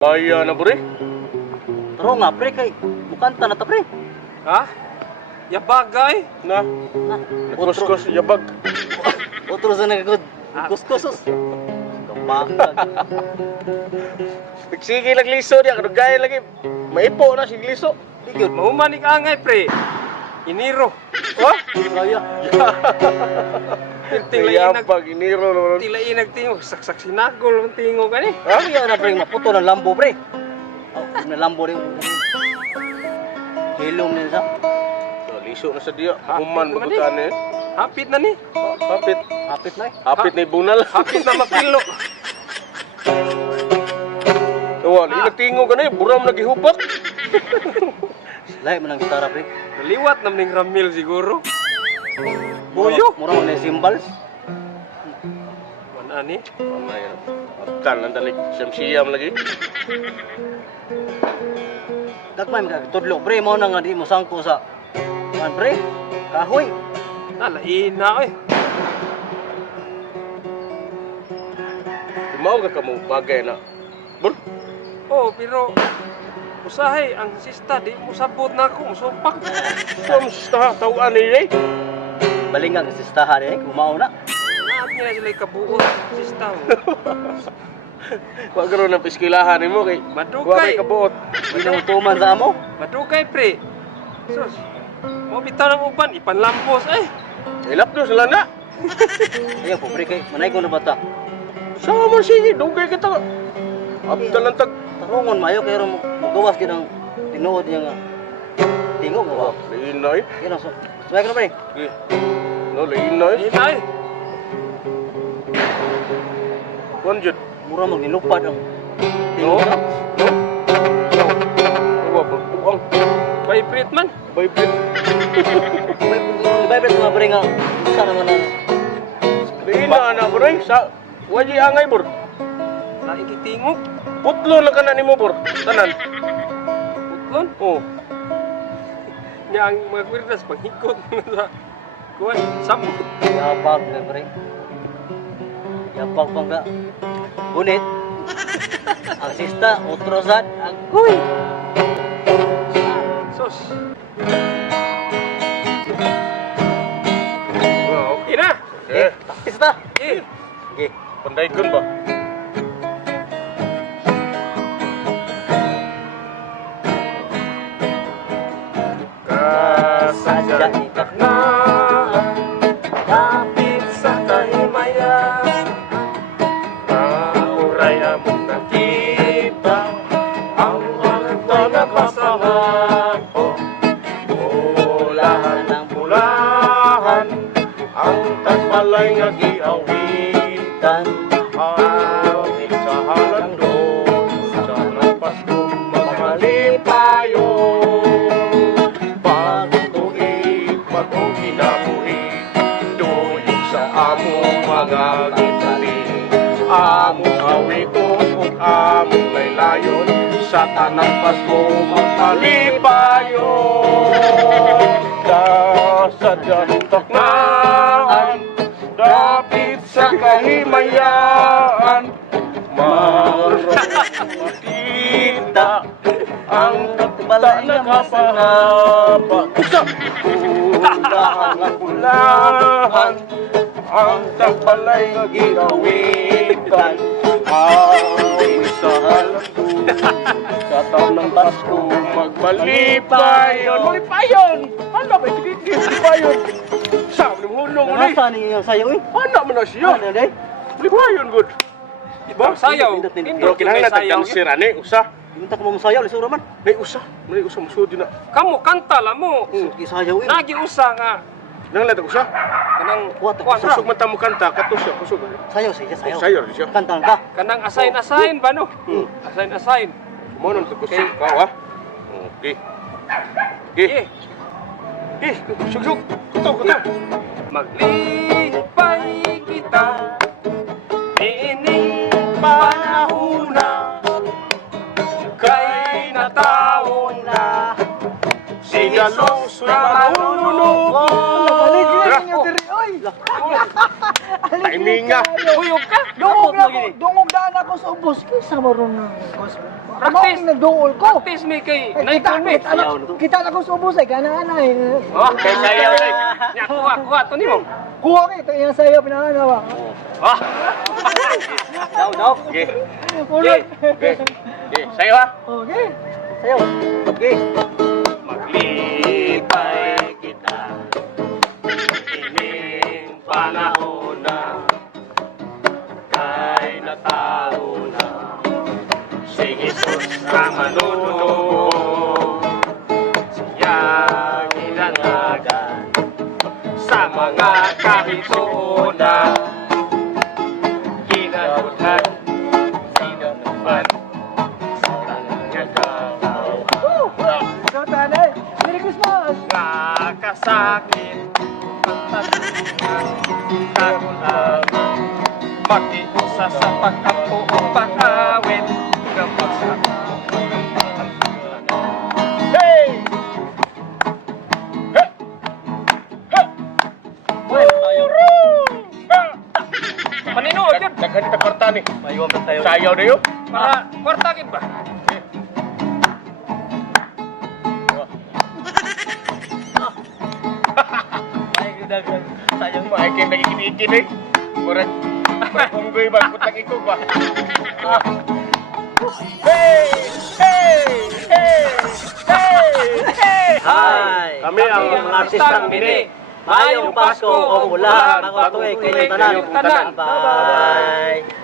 Kaya na, pre. Pero nga, pre, kay bukanta na ta, pre. Ha? Ya bagay. Na, kuskus, yabag. Otro sa nagagod. Kuskusos. Kamakag. Sige lang liso niya, kano gaya lagi. Maipo na si liso. Di yun. Mahumanik angay, pre. Iniro. Ha? Kaya. Kaya pag iniro naman. Tila inagtingog. Saksak sinagol ang tingog ani. Kaya na, pre, maputo ng lambo, pre. Oh, na lambo rin. Hilom nila sa. Liso na sa diya. Hapit Human naman bagutan eh. Hapit na ni. Hapit. Hapit na eh. Hapit na ibunal. Hapit na mapilo. Wala, inagtingo ka na eh. Buram nagihupak. Lahi mo ng gitara, pre. Liwat na ning Ramil siguro. Buyo. Mura mo na yung cymbals. Wala ni. Ano yan? Abtan lang dalik. Siyam-siyam lagi. Dagmay magkakatudlo, pre. Mo na nga di mo sangko sa... Man, pre. Kahoy. Nalaina oy. Mau ka kamo bagay na. Bur, Oh, pero usahay ang sista di mo sabot na ako, musumpak. kamusta tawaan ni eh? Balingan kasi stahan eh. Kumao na. Naat nila sila kabuot, sista mo. Wa garo na piskilahan nimo kay Madugay. wa kay kabuot. Hindi na utuman sa amo. Madugay, pre. Sus. Mo bitaw ng uban, ipanlampos eh. Ilap do sila na. Ayan po, pre. Kay manay ko na bata. Sama man sige dugay kita. Abtan lang tag Tarungon mayo kaya rin magawas ka ng tinuod niya nga. Tingog nga ba? linay. Yan ang suwag na, pre. No linay. Inay. Kuan jud. Mura magnilupad ang No. tingog na. Wa ba tuang Vibrate man. vibrate. Ibay, pre, mga pre nga. Isa naman ang... Lina na bro sa waji angay bur. Naikitingog. Putlo lang kana nimo bur. Tanan. Putlon. Oh. Nya ang mga kwirdas panghikot sa kuwan, sampo. Yapag na, pre. Yapag pa nga. Gunit. Ang sista, utrosan. Agoy! Sus. Okay na. Eh, Sista! Eh, Sige. pandaykon ba? Kasadya ikak na. kapit sa kahimayan. Mauray among nakita ang alagda na pasangan ko. Bulahan ng bulahan ang tagbalay nga giawitan. Awit sa halandon sa nagpasko magmalipayon. Pagtuig, bagong kinabuhi tuig sa among mga gitali. Among awiton ug among laylayon sa tanang Pasko magpalipayon. Kasadyan taknaan dapit sa kahimayaan. Makita ang Balay na nga kapanapa. Bulahan ng Bulahan ang tagbalay nga ginawitan. Awit sa halandun sa tanang Pasko magmalipayon. Malipayon! Ano ba? Hindi malipayon. Sabi ng hulong mo na. Nasa niyo yung sayo eh? Ano man na siya? Ano day? Malipayon good. Ibang sayaw. Pero kinahanglan tagdan sirani usa. Yung tak mo masayaw, lisura man. May usa musud na. Kamu kanta la mo. Sige sayaw eh. Nagi usa nga. Kinahanglan tag usa. Kanang What? kuwan Kusog man ta mo kanta kato siya kusog. Sayaw siya, sayaw. Sayo siya. Kantahan ka. kanang assign ba no? Assign. Mo nang kusog ka ha. Okay. Okay. Eh, Sug. Kuto. maglipay kita ining panahon na kay nataon na sigalos na manununog. Galing niyo diri oy. Timing nga. Uyog ka. Dungog daan ako sa ubos. Kisa maroon na. Practice. Nagdungol ko. Practice may kay Kita na ko sa ubos ay kanaan eh. Oh, kay sayaw na. Nya kuha to nimo. Kuha ka ito yung sayo pinanganawa. Ah. Daw. Sige. Ulit. Sige. Sayo ha. Okay. Sayo. Okay. Maglipay kita. Ining panahon na kay natao na si Jesus ang manunubos. Siya ginanagan sa mga kahitunan. Ginalutan, ginanuban sa tanang katawan. Ikaw tanay. Merry Christmas. Nakasakit ang tagunan kakulangan. Makiusa sa pagkampo o pag-awit kapag sa Hey! Paninood yun. Daghan kita kwarta ni. Mayuwag na tayo. Sayaw na yun. Para kwartagin ba? Sayang mo. Maay kayo nagikinikin eh. Murag. Unggoy ba? Kutang ikaw ba? Hey! Hey! Hey! Hey! Hey! Hi! Kami ang mga artistang mini. Mayong Pasko o pula. Mga tuwing kayong tanan. Tanan. Bye!